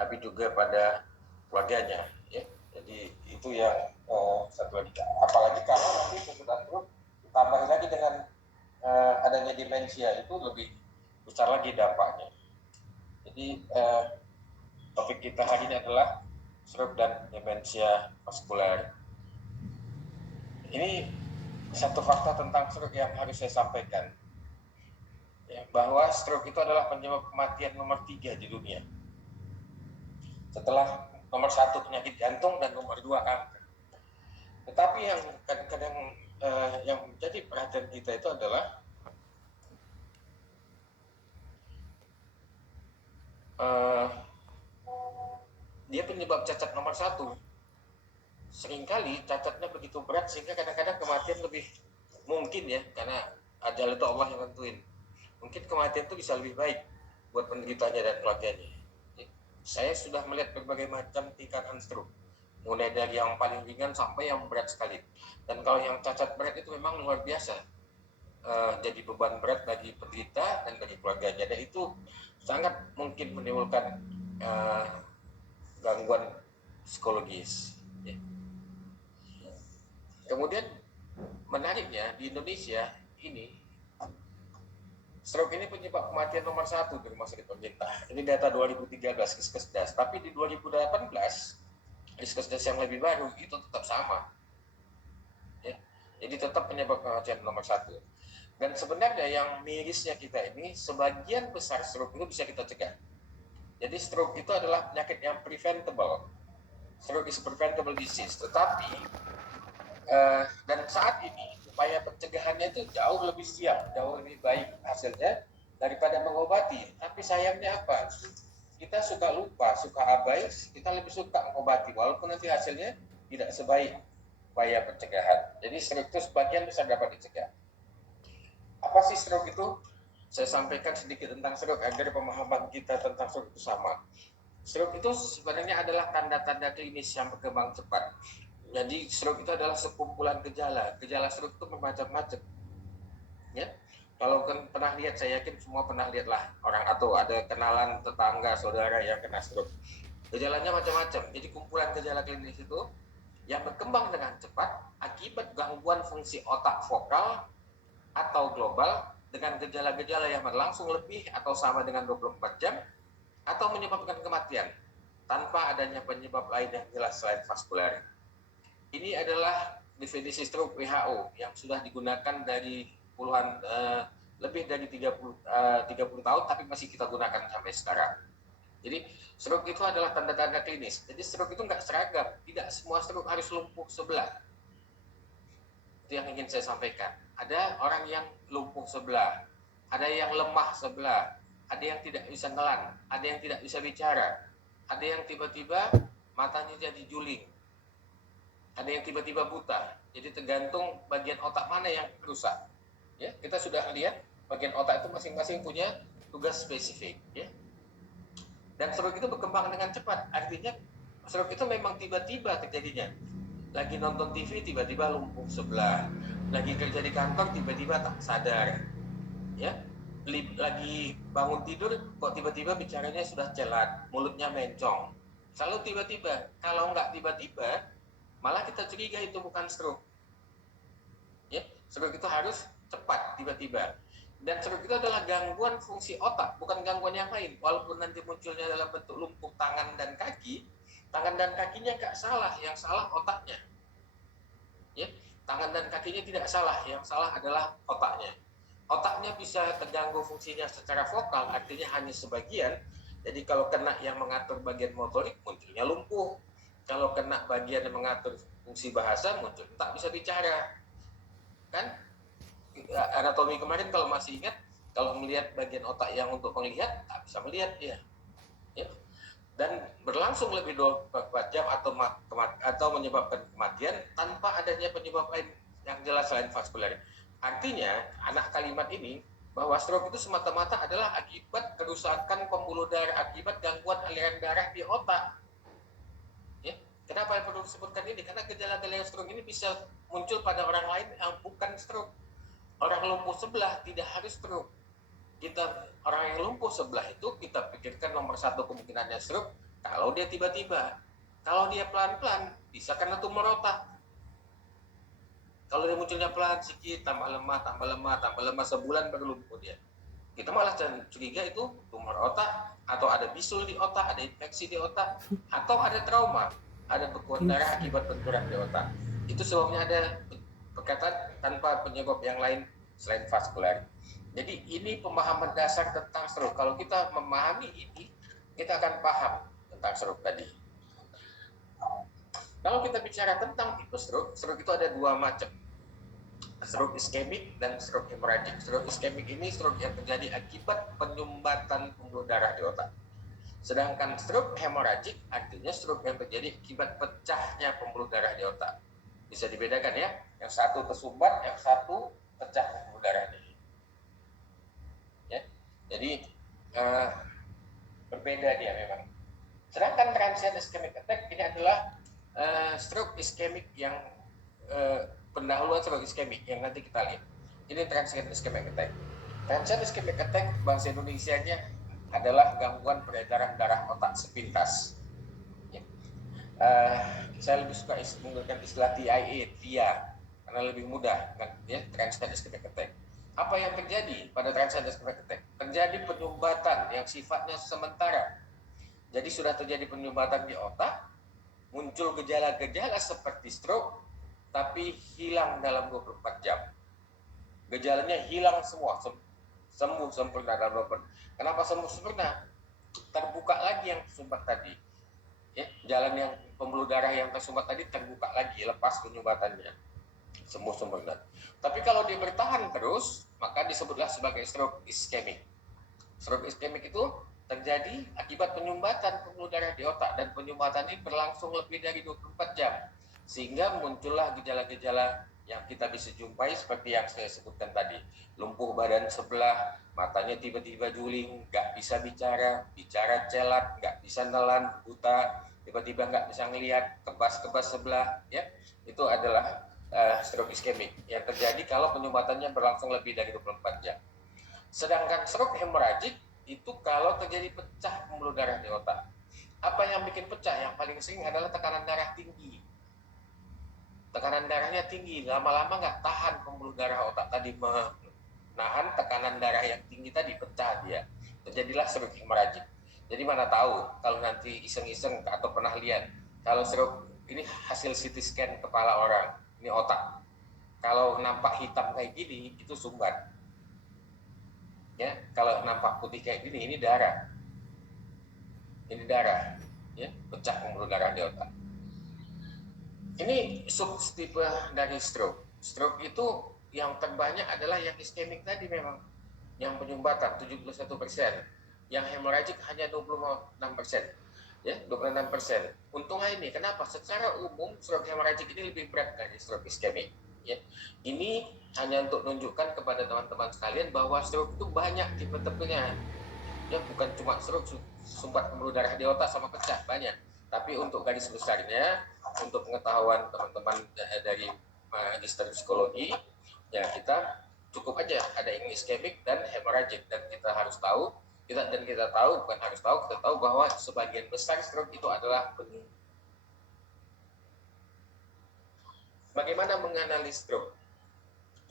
tapi juga pada keluarganya, ya. Jadi itu yang satu lagi. Apalagi kalau nanti sesudah stroke ditambah lagi dengan adanya demensia, itu lebih besar lagi dampaknya. Jadi topik kita hari ini adalah stroke dan demensia vaskuler. Ini satu fakta tentang stroke yang harus saya sampaikan, ya, bahwa stroke itu adalah penyebab kematian nomor 3 di dunia. Setelah nomor 1 penyakit jantung dan nomor 2 kanker. Tetapi yang kadang-kadang yang menjadi perhatian kita itu adalah dia penyebab cacat nomor 1. Seringkali cacatnya begitu berat sehingga kadang-kadang kematian lebih mungkin, ya, karena ajal itu Allah yang nentuin. Mungkin kematian itu bisa lebih baik buat penderitanya dan keluarganya. Saya sudah melihat berbagai macam tingkatan stroke, mulai dari yang paling ringan sampai yang berat sekali. Dan kalau yang cacat berat itu memang luar biasa, jadi beban berat bagi penderita dan bagi keluarganya, dan itu sangat mungkin menimbulkan gangguan psikologis. Ya. Kemudian menariknya di Indonesia ini, stroke ini penyebab kematian nomor 1 di rumah sakit pemerintah. Ini data 2013 Riskesdas. Tapi di 2018 Riskesdas yang lebih baru itu tetap sama. Ya. Jadi tetap penyebab kematian nomor 1. Dan sebenarnya yang mirisnya kita ini, sebagian besar stroke itu bisa kita cegah. Jadi stroke itu adalah penyakit yang preventable. Stroke is preventable disease. Tetapi dan saat ini upaya pencegahannya itu jauh lebih siap, jauh lebih baik hasilnya daripada mengobati. Tapi sayangnya apa? Kita suka lupa, suka abai, kita lebih suka mengobati, walaupun nanti hasilnya tidak sebaik upaya pencegahan. Jadi stroke itu sebagian besar dapat dicegah. Apa sih stroke itu? Saya sampaikan sedikit tentang stroke agar pemahaman kita tentang stroke itu sama. Stroke itu sebenarnya adalah tanda-tanda klinis yang berkembang cepat. Jadi stroke itu adalah sekumpulan gejala. Gejala stroke itu bermacam-macam. Ya, kalau pernah lihat, saya yakin semua pernah lihat lah orang atau ada kenalan tetangga, saudara yang kena stroke. Gejalanya macam-macam. Jadi kumpulan gejala klinis itu yang berkembang dengan cepat akibat gangguan fungsi otak vokal atau global dengan gejala-gejala yang berlangsung lebih atau sama dengan 24 jam atau menyebabkan kematian tanpa adanya penyebab lain yang jelas selain vaskuler. Ini adalah definisi stroke WHO yang sudah digunakan dari puluhan lebih dari 30 tahun, tapi masih kita gunakan sampai sekarang. Jadi stroke itu adalah tanda-tanda klinis. Jadi stroke itu nggak seragam, tidak semua stroke harus lumpuh sebelah. Itu yang ingin saya sampaikan. Ada orang yang lumpuh sebelah, ada yang lemah sebelah, ada yang tidak bisa nelan, ada yang tidak bisa bicara, ada yang tiba-tiba matanya jadi juling, ada yang tiba-tiba buta. Jadi tergantung bagian otak mana yang rusak. Ya, kita sudah lihat bagian otak itu masing-masing punya tugas spesifik. Ya. Dan stroke itu berkembang dengan cepat. Artinya stroke itu memang tiba-tiba terjadinya. Lagi nonton TV tiba-tiba lumpuh sebelah, lagi kerja di kantor tiba-tiba tak sadar. Ya, lagi bangun tidur kok tiba-tiba bicaranya sudah celat, mulutnya mencong. Selalu tiba-tiba. Kalau nggak tiba-tiba, malah kita curiga itu bukan stroke. Ya, stroke itu harus cepat, tiba-tiba. Dan stroke itu adalah gangguan fungsi otak, bukan gangguan yang lain. Walaupun nanti munculnya dalam bentuk lumpuh tangan dan kaki, tangan dan kakinya nggak salah, yang salah otaknya. Ya, tangan dan kakinya tidak salah, yang salah adalah otaknya. Otaknya bisa terganggu fungsinya secara vokal, artinya hanya sebagian. Jadi kalau kena yang mengatur bagian motorik, munculnya lumpuh. Kalau kena bagian yang mengatur fungsi bahasa, muncul tak bisa bicara. Kan anatomi kemarin kalau masih ingat, kalau melihat bagian otak yang untuk melihat, tak bisa melihat dia. Ya. Dan berlangsung lebih 24 jam atau menyebabkan kematian tanpa adanya penyebab lain yang jelas selain vaskuler. Artinya, anak kalimat ini bahwa stroke itu semata-mata adalah akibat kerusakan pembuluh darah, akibat gangguan aliran darah di otak. Ya. Kenapa perlu disebutkan ini? Karena gejala-gejala stroke ini bisa muncul pada orang lain yang bukan stroke. Orang lumpuh sebelah tidak harus stroke. Orang yang lumpuh sebelah itu kita pikirkan nomor 1 kemungkinannya stroke, Kalau dia tiba-tiba, kalau dia pelan-pelan, bisa karena tumor otak. Kalau dia munculnya pelan sedikit, tambah lemah, sebulan baru lumpuh dia. Kita malah curiga itu tumor otak, atau ada bisul di otak, ada infeksi di otak, atau ada trauma, ada bekuan darah akibat benturan di otak. Itu sebabnya ada perkataan tanpa penyebab yang lain selain vaskular. Jadi ini pemahaman dasar tentang stroke. Kalau kita memahami ini, kita akan paham tentang stroke tadi. Kalau kita bicara tentang tipe stroke, stroke itu ada dua macam. Stroke iskemik dan stroke hemorrhagic. Stroke iskemik ini stroke yang terjadi akibat penyumbatan pembuluh darah di otak. Sedangkan stroke hemorrhagic artinya stroke yang terjadi akibat pecahnya pembuluh darah di otak. Bisa dibedakan ya, yang satu tersumbat, yang satu pecah pembuluh darahnya. Ya, jadi berbeda dia memang. Sedangkan transient ischemic attack ini adalah stroke iskemik yang pendahuluan stroke iskemik yang nanti kita lihat. Ini transient ischemic attack. Transient ischemic attack bahasa Indonesianya adalah gangguan peredaran darah otak sepintas. Ya. Saya lebih suka menggunakan istilah TIA, karena lebih mudah kan, ya, transient ischemic attack. Apa yang terjadi pada transient ischemic attack? Terjadi penyumbatan yang sifatnya sementara. Jadi sudah terjadi penyumbatan di otak, muncul gejala-gejala seperti stroke, tapi hilang dalam 24 jam. Gejalanya hilang semua, sembuh sempurna dalam 24 jam. Kenapa sembuh sempurna? Terbuka lagi yang tersumbat tadi. Ya, jalan yang pembuluh darah yang tersumbat tadi terbuka lagi, lepas penyumbatannya. Sembuh sempurna. Tapi kalau dia bertahan terus, maka disebutlah sebagai stroke iskemik. Stroke iskemik itu terjadi akibat penyumbatan pembuluh darah di otak, dan penyumbatan ini berlangsung lebih dari 24 jam. Sehingga muncullah gejala-gejala yang kita bisa jumpai seperti yang saya sebutkan tadi. Lumpuh badan sebelah, matanya tiba-tiba juling, nggak bisa bicara celat, nggak bisa nelan, buta, tiba-tiba nggak bisa ngelihat, kebas-kebas sebelah, ya. Itu adalah stroke iskemik yang terjadi kalau penyumbatannya berlangsung lebih dari 24 jam. Sedangkan stroke hemorrhagic itu kalau terjadi pecah pembuluh darah di otak. Apa yang bikin pecah? Yang paling sering adalah tekanan darah tinggi. Tekanan darahnya tinggi, lama-lama nggak tahan pembuluh darah otak tadi menahan tekanan darah yang tinggi tadi, pecah dia. Terjadilah stroke hemorrhagic. Jadi mana tahu kalau nanti iseng-iseng atau pernah lihat, kalau stroke ini hasil CT scan kepala orang, ini otak. Kalau nampak hitam kayak gini, itu sumbat. Ya, kalau nampak putih kayak gini, ini darah. Ini darah, ya, pecah pembuluh darah di otak. Ini subtipe dari stroke. Stroke itu yang terbanyak adalah yang iskemik tadi memang, yang penyumbatan 71%, yang hemorrhagic hanya 26%. Ya, 26%. Untungnya ini, kenapa? Secara umum stroke hemorrhagic ini lebih berat dari stroke iskemik. Ya. Ini hanya untuk menunjukkan kepada teman-teman sekalian bahwa stroke itu banyak tipe-tipenya. Ya, bukan cuma stroke sumbat pembuluh darah di otak sama pecah, banyak. Tapi untuk garis besarnya, untuk pengetahuan teman-teman dari magister psikologi, ya kita cukup aja ada yang iskemik dan hemorrhagic, dan kita harus tahu, kita tahu bahwa sebagian besar stroke itu adalah penyumbatan. Bagaimana mengenali stroke?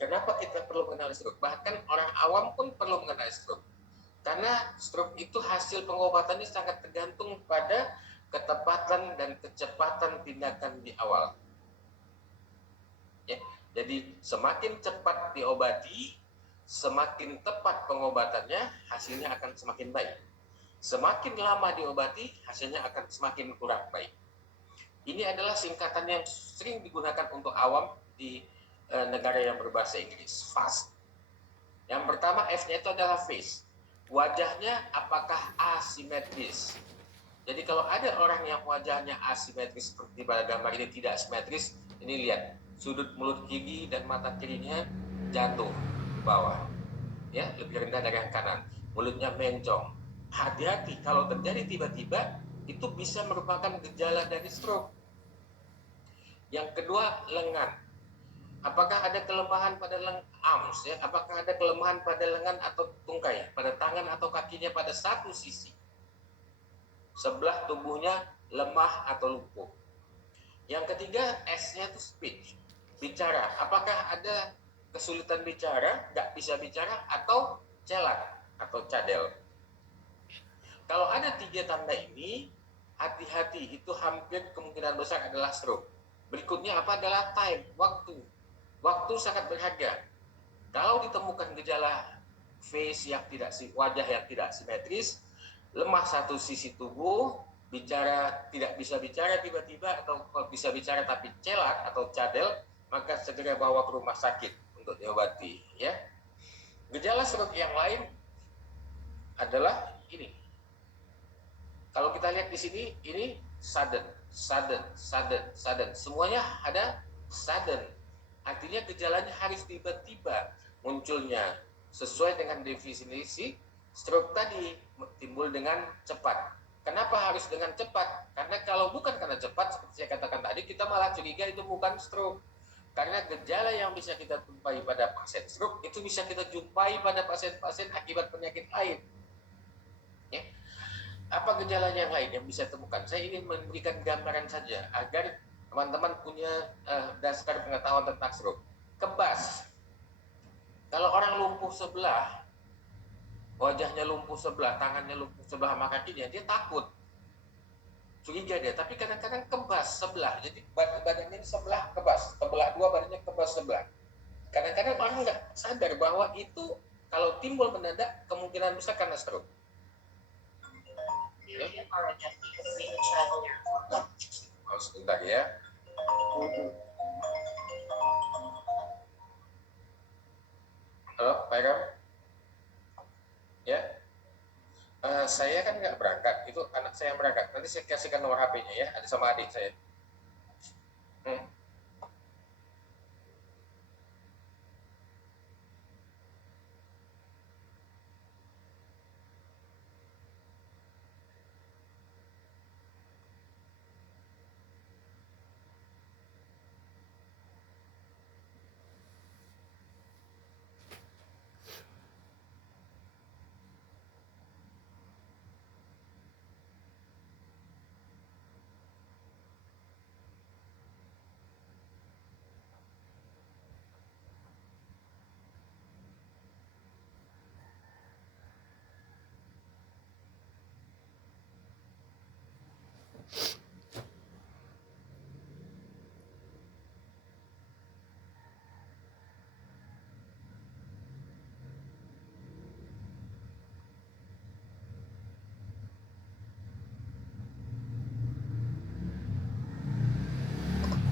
Kenapa kita perlu mengenali stroke? Bahkan orang awam pun perlu mengenali stroke. Karena stroke itu hasil pengobatannya sangat tergantung pada ketepatan dan kecepatan tindakan di awal. Ya, jadi semakin cepat diobati, semakin tepat pengobatannya, hasilnya akan semakin baik. Semakin lama diobati, hasilnya akan semakin kurang baik. Ini adalah singkatan yang sering digunakan untuk awam di negara yang berbahasa Inggris, FAST. Yang pertama, F-nya itu adalah face. Wajahnya apakah asimetris? Jadi kalau ada orang yang wajahnya asimetris seperti pada gambar ini, tidak simetris, ini lihat sudut mulut kiri dan mata kirinya jatuh ke bawah, ya, lebih rendah dari yang kanan. Mulutnya mencong. Hati-hati, kalau terjadi tiba-tiba itu bisa merupakan gejala dari stroke. Yang kedua, lengan. Apakah ada kelemahan pada arms, ya? Apakah ada kelemahan pada lengan atau tungkai, pada tangan atau kakinya pada satu sisi? sebelah tubuhnya lemah atau lumpuh. Yang ketiga, S-nya itu speech, bicara. Apakah ada kesulitan bicara, nggak bisa bicara, atau celak atau cadel. Kalau ada 3 tanda ini, hati-hati, itu hampir kemungkinan besar adalah stroke. Berikutnya apa adalah time, waktu. Waktu sangat berharga. Kalau ditemukan gejala face yang tidak, wajah yang tidak simetris, lemah satu sisi tubuh, bicara tidak bisa bicara tiba-tiba, atau bisa bicara tapi celak atau cadel, maka segera bawa ke rumah sakit untuk diobati. Ya, gejala stroke yang lain adalah ini. Kalau kita lihat di sini, ini sudden. Semuanya ada sudden. Artinya gejalanya harus tiba-tiba munculnya. Sesuai dengan definisi stroke tadi, timbul dengan cepat. Kenapa harus dengan cepat? Karena kalau bukan karena cepat, seperti saya katakan tadi, kita malah curiga itu bukan stroke. Karena gejala yang bisa kita jumpai pada pasien stroke, itu bisa kita jumpai pada pasien-pasien akibat penyakit lain. Ya. Apa gejala yang lain yang bisa temukan? Saya ingin memberikan gambaran saja agar teman-teman punya dasar pengetahuan tentang stroke. Kebas. Kalau orang lumpuh sebelah, wajahnya lumpuh sebelah, tangannya lumpuh sebelah sama kakinya, dia takut. Curiga dia, tapi kadang-kadang kebas sebelah. Jadi badannya sebelah kebas, sebelah dua badannya kebas sebelah. Kadang-kadang orang nggak sadar bahwa itu kalau timbul mendadak kemungkinan besar karena stroke. Sebentar ya. Halo, Pak Ikam? Ya, saya kan nggak berangkat, itu anak saya yang berangkat. Nanti saya kasihkan nomor HP-nya ya, ada sama adik saya.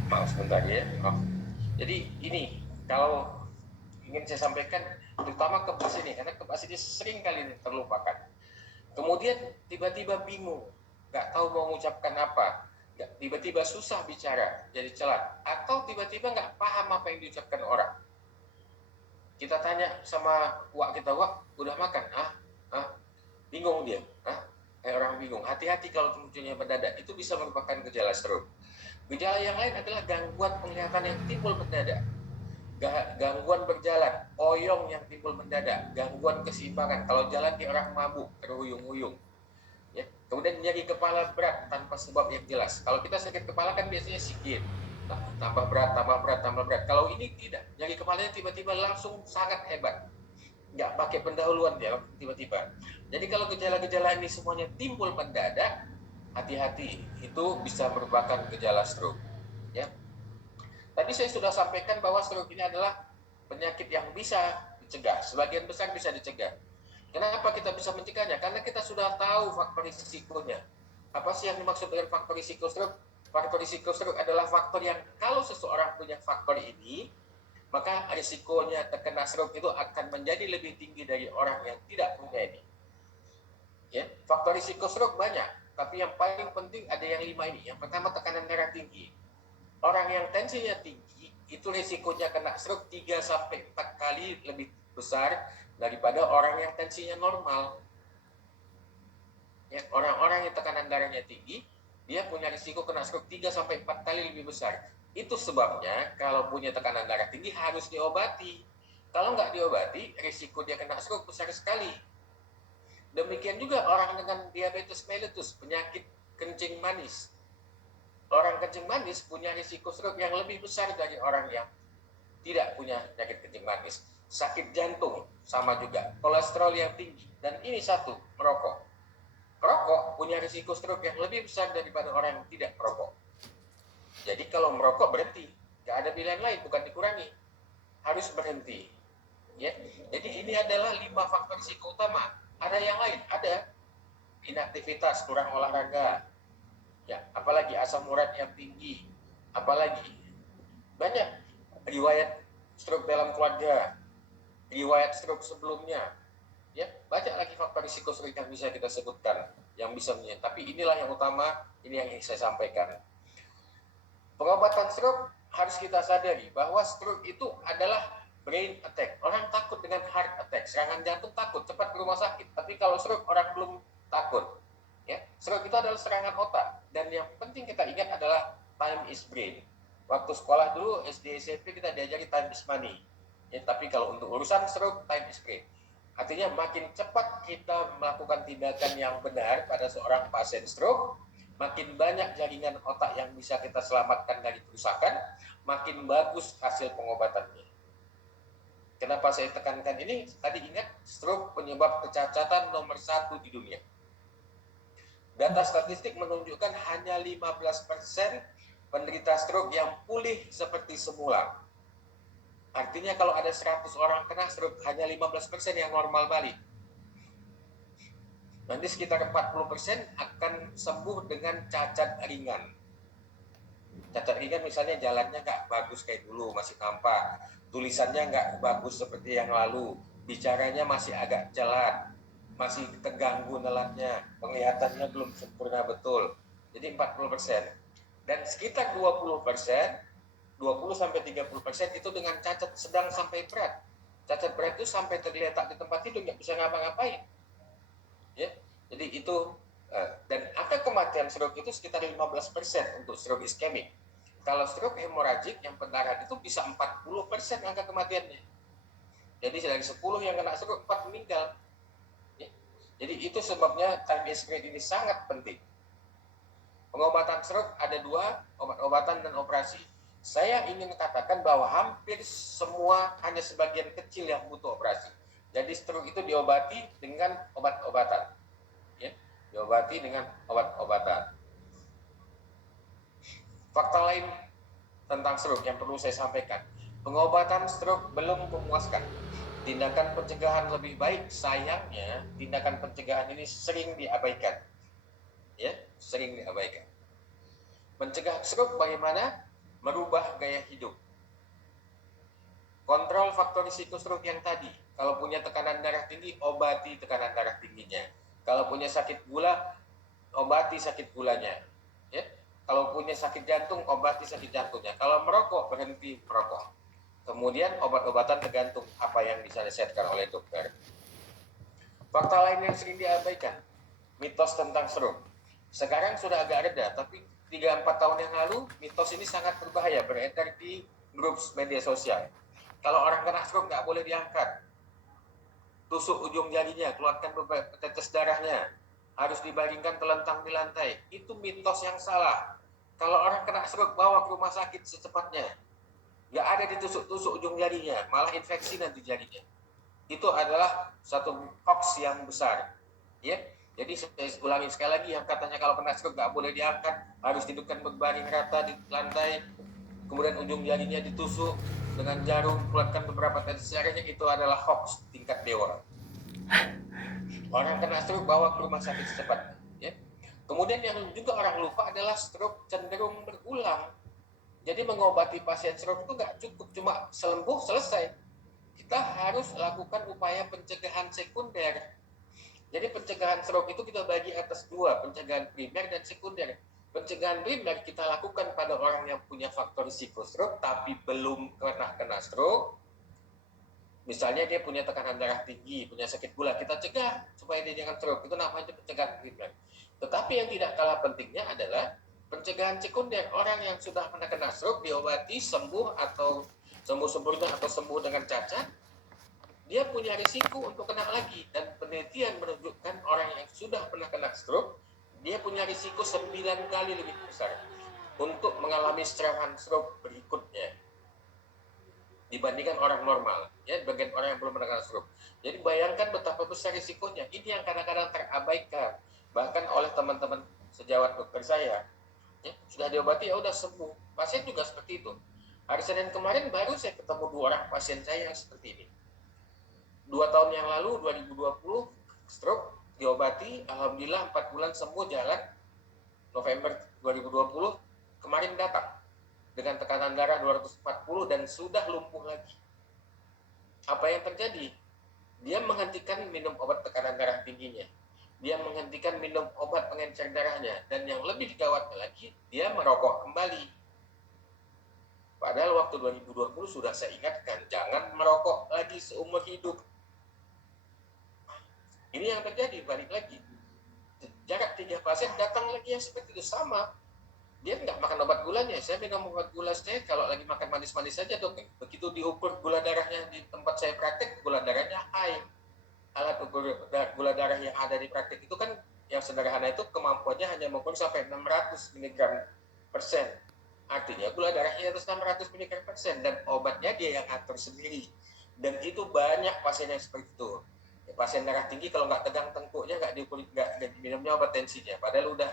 Maaf sebentar ya. Jadi ini kalau ingin saya sampaikan terutama kebas ini, karena kebas ini sering kali terlupakan. Kemudian tiba-tiba bingung, nggak tahu mau mengucapkan apa, tiba-tiba susah bicara, jadi celat, atau tiba-tiba nggak paham apa yang diucapkan orang. Kita tanya sama wak kita, wak udah makan? Bingung dia, kayak orang bingung. Hati-hati kalau munculnya mendadak, itu bisa merupakan gejala stroke. Gejala yang lain adalah gangguan penglihatan yang timbul mendadak, gangguan berjalan, oyong yang timbul mendadak, gangguan keseimbangan. Kalau jalan di orang mabuk, terhuyung-huyung. Ya. Kemudian nyeri kepala berat tanpa sebab yang jelas. Kalau kita sakit kepala kan biasanya sikit, tambah berat. Kalau ini tidak, nyeri kepalanya tiba-tiba langsung sangat hebat. Nggak pakai pendahuluan dia, tiba-tiba. Jadi kalau gejala-gejala ini semuanya timbul mendadak, hati-hati, itu bisa merupakan gejala stroke. Ya. Tadi saya sudah sampaikan bahwa stroke ini adalah penyakit yang bisa dicegah, sebagian besar bisa dicegah. Kenapa kita bisa mencegahnya? Karena kita sudah tahu faktor risikonya. Apa sih yang dimaksud dengan faktor risiko stroke? Faktor risiko stroke adalah faktor yang kalau seseorang punya faktor ini, maka risikonya terkena stroke itu akan menjadi lebih tinggi dari orang yang tidak punya ini. Ya, faktor risiko stroke banyak. Tapi yang paling penting ada yang 5 ini. Yang pertama, tekanan darah tinggi. Orang yang tensinya tinggi, itu risikonya kena stroke 3-4 kali lebih besar daripada orang yang tensinya normal. Ya, orang-orang yang tekanan darahnya tinggi, dia punya risiko kena stroke 3-4 kali lebih besar. Itu sebabnya kalau punya tekanan darah tinggi harus diobati. Kalau nggak diobati, risiko dia kena stroke besar sekali. Demikian juga orang dengan diabetes mellitus, penyakit kencing manis. Orang kencing manis punya risiko stroke yang lebih besar dari orang yang tidak punya penyakit kencing manis. Sakit jantung sama juga, kolesterol yang tinggi, dan ini satu, merokok. Perokok punya risiko stroke yang lebih besar daripada orang yang tidak perokok. Jadi kalau merokok berhenti, nggak ada pilihan lain, bukan dikurangi, harus berhenti. Ya, jadi ini adalah 5 faktor risiko utama. Ada yang lain, ada inaktivitas, kurang olahraga, ya, apalagi asam urat yang tinggi, apalagi banyak riwayat stroke dalam keluarga, riwayat stroke sebelumnya, ya, banyak lagi faktor risiko stroke yang bisa kita sebutkan, yang bisa menyebabkan. Tapi inilah yang utama, ini yang ingin saya sampaikan. Pengobatan stroke harus kita sadari bahwa stroke itu adalah brain attack. Orang takut dengan heart attack, serangan jantung takut, cepat ke rumah sakit. Tapi kalau stroke orang belum takut. Ya, stroke itu adalah serangan otak. Dan yang penting kita ingat adalah time is brain. Waktu sekolah dulu SD SMP kita diajari time is money. Ya, tapi kalau untuk urusan stroke, time is brain. Artinya makin cepat kita melakukan tindakan yang benar pada seorang pasien stroke, makin banyak jaringan otak yang bisa kita selamatkan dari kerusakan, makin bagus hasil pengobatannya. Kenapa saya tekankan ini? Tadi ingat, stroke penyebab kecacatan nomor 1 di dunia. Data statistik menunjukkan hanya 15% penderita stroke yang pulih seperti semula. Artinya kalau ada 100 orang kena stroke, hanya 15% yang normal balik. Nanti sekitar 40% akan sembuh dengan cacat ringan. Cacat ringan misalnya jalannya nggak bagus kayak dulu, masih nampak. Tulisannya nggak bagus seperti yang lalu. Bicaranya masih agak jelat, masih terganggu nelatnya, penglihatannya belum sempurna betul. Jadi 40%. Dan sekitar 20%, 20-30% itu dengan cacat sedang sampai berat. Cacat berat itu sampai tergeletak di tempat tidur, nggak bisa ngapa-ngapain. Ya, jadi itu, dan angka kematian stroke itu sekitar 15% untuk stroke iskemik. Kalau stroke hemoragik yang pendarahan itu bisa 40% angka kematiannya. Jadi dari 10 yang kena stroke, 4 meninggal. Ya. Jadi itu sebabnya time is brain ini sangat penting. Pengobatan stroke ada 2, obat-obatan dan operasi. Saya ingin katakan bahwa hampir semua hanya sebagian kecil yang butuh operasi. Jadi stroke itu diobati dengan obat-obatan. Ya, diobati dengan obat-obatan. Fakta lain tentang stroke yang perlu saya sampaikan. Pengobatan stroke belum memuaskan. Tindakan pencegahan lebih baik, sayangnya tindakan pencegahan ini sering diabaikan. Ya, sering diabaikan. Mencegah stroke bagaimana? Merubah gaya hidup. Kontrol faktor risiko stroke yang tadi. Kalau punya tekanan darah tinggi, obati tekanan darah tingginya. Kalau punya sakit gula, obati sakit gulanya. Ya. Kalau punya sakit jantung, obati sakit jantungnya. Kalau merokok, berhenti merokok. Kemudian obat-obatan tergantung apa yang bisa disetkan oleh dokter. Fakta lain yang sering diabaikan, mitos tentang stroke. Sekarang sudah agak reda, tapi 3-4 tahun yang lalu, mitos ini sangat berbahaya, beredar di grup media sosial. Kalau orang kena stroke nggak boleh diangkat. Tusuk ujung jarinya, keluarkan beberapa tetes darahnya. Harus dibaringkan telentang di lantai. Itu mitos yang salah. Kalau orang kena stroke, bawa ke rumah sakit secepatnya. Nggak ada ditusuk-tusuk ujung jarinya, malah infeksi nanti jarinya. Itu adalah satu hoax yang besar. Ya, jadi saya ulangi sekali lagi, yang katanya kalau kena stroke nggak boleh diangkat, harus didudukkan berbaring rata di lantai, kemudian ujung jarinya ditusuk dengan jarum, keluarkan beberapa tetes darahnya, itu adalah hoax tingkat dewa. Orang kena stroke bawa ke rumah sakit secepatnya. Ya. Kemudian yang juga orang lupa adalah stroke cenderung berulang. Jadi mengobati pasien stroke itu nggak cukup cuma sembuh selesai. Kita harus lakukan upaya pencegahan sekunder. Jadi pencegahan stroke itu kita bagi atas 2, pencegahan primer dan sekunder. Pencegahan primer kita lakukan pada orang yang punya faktor risiko stroke tapi belum pernah kena stroke. Misalnya dia punya tekanan darah tinggi, punya sakit gula, kita cegah supaya dia jangan stroke. Itu namanya pencegahan primer. Tetapi yang tidak kalah pentingnya adalah pencegahan sekunder. Orang yang sudah pernah kena stroke diobati, sembuh atau sembuh sempurna atau sembuh dengan cacat, dia punya risiko untuk kena lagi. Dan penelitian menunjukkan orang yang sudah pernah kena stroke, dia punya risiko 9 kali lebih besar untuk mengalami serangan stroke berikutnya dibandingkan orang normal, ya, bagian orang yang belum pernah kena stroke. Jadi bayangkan betapa besar risikonya. Ini yang kadang-kadang terabaikan, bahkan oleh teman-teman sejawat dokter saya. Ya, sudah diobati, ya udah sembuh. Pasien juga seperti itu. Hari Senin kemarin baru saya ketemu 2 orang pasien saya yang seperti ini. 2 tahun yang lalu, 2020, stroke, diobati, alhamdulillah 4 bulan sembuh, jalan. November 2020, kemarin datang dengan tekanan darah 240 dan sudah lumpuh lagi. Apa yang terjadi? Dia menghentikan minum obat tekanan darah tingginya. Dia menghentikan minum obat pengencer darahnya. Dan yang lebih gawatnya lagi, dia merokok kembali. Padahal waktu 2020 sudah saya ingatkan, jangan merokok lagi seumur hidup. Ini yang terjadi, balik lagi. Jarak 3 pasien datang lagi yang seperti itu, sama. Dia nggak makan obat gulanya. Saya minum obat gula saya kalau lagi makan manis-manis saja, dok. Begitu diukur gula darahnya di tempat saya praktek, gula darahnya high. Alat ukur gula darah yang ada di praktek itu kan yang sederhana itu kemampuannya hanya mengukur sampai 600 mg per sen. Artinya gula darahnya atas 600 mg per sen dan obatnya dia yang atur sendiri. Dan itu banyak pasien yang seperti itu. Pasien darah tinggi kalau nggak tegang tengkuknya, nggak diukur, nggak diminumnya obat tensinya. Padahal udah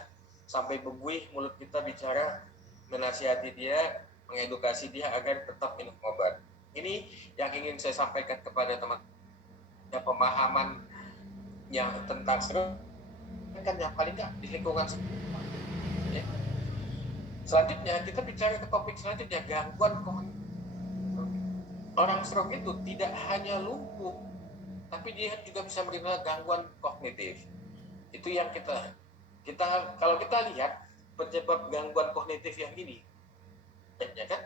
sampai berbuih mulut kita bicara, menasihati dia, mengedukasi dia agar tetap minum obat. Ini yang ingin saya sampaikan kepada teman-teman. Pemahaman yang tentang stroke kan yang paling nggak di lingkungan ya. Selanjutnya kita bicara ke topik selanjutnya, gangguan kognitif. Orang stroke itu tidak hanya lumpuh, tapi dia juga bisa menderita gangguan kognitif. Itu yang kita kalau kita lihat penyebab gangguan kognitif yang ini, ya kan?